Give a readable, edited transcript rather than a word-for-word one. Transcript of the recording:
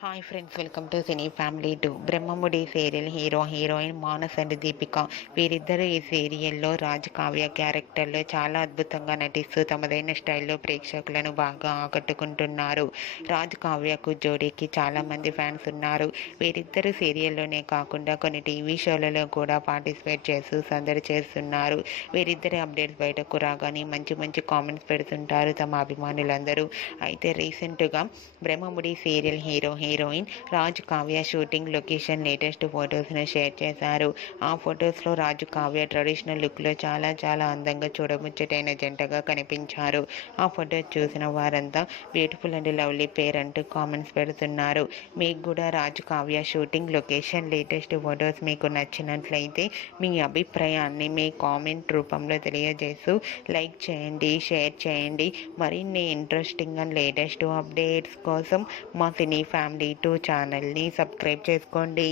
Hi friends, welcome to cine family 2. Brahmamudi serial hero heroine Manas and Deepika. వీరిద్దరూ ఈ సీరియల్లో రాజ్ కావ్య క్యారెక్టర్లో చాలా అద్భుతంగా నటిస్తూ తమదైన స్టైల్లో ప్రేక్షకులను బాగా ఆకట్టుకుంటున్నారు. రాజ్ కావ్యకు జోడీకి చాలామంది ఫ్యాన్స్ ఉన్నారు. వీరిద్దరూ సీరియల్లోనే కాకుండా కొన్ని టీవీ షోలలో కూడా పార్టిసిపేట్ చేస్తూ సందడి చేస్తున్నారు. వీరిద్దరి అప్డేట్స్ బయటకు రాగానే మంచి మంచి కామెంట్స్ పెడుతుంటారు తమ అభిమానులందరూ. అయితే రీసెంట్గా Brahmamudi serial heroine Raj Kavya shooting location latest ఫొటోస్ను షేర్ చేశారు. ఆ ఫొటోస్లో రాజ్ కావ్య ట్రెడిషనల్ లుక్లో చాలా చాలా అందంగా చూడముచ్చటైన జంటగా కనిపించారు. ఆ ఫొటోస్ చూసిన వారంతా బ్యూటిఫుల్ అండ్ లవ్లీ పేర్ అంటూ కామెంట్స్ పెడుతున్నారు. మీకు కూడా Raj Kavya shooting location latest photos మీకు నచ్చినట్లయితే మీ అభిప్రాయాన్ని మీ కామెంట్ రూపంలో తెలియజేస్తూ లైక్ చేయండి, షేర్ చేయండి. మరిన్ని ఇంట్రెస్టింగ్ అండ్ లేటెస్ట్ అప్డేట్స్ కోసం మా సినీ ఫ్యామిలీ 2 ఛానల్ని సబ్స్క్రైబ్ చేసుకోండి.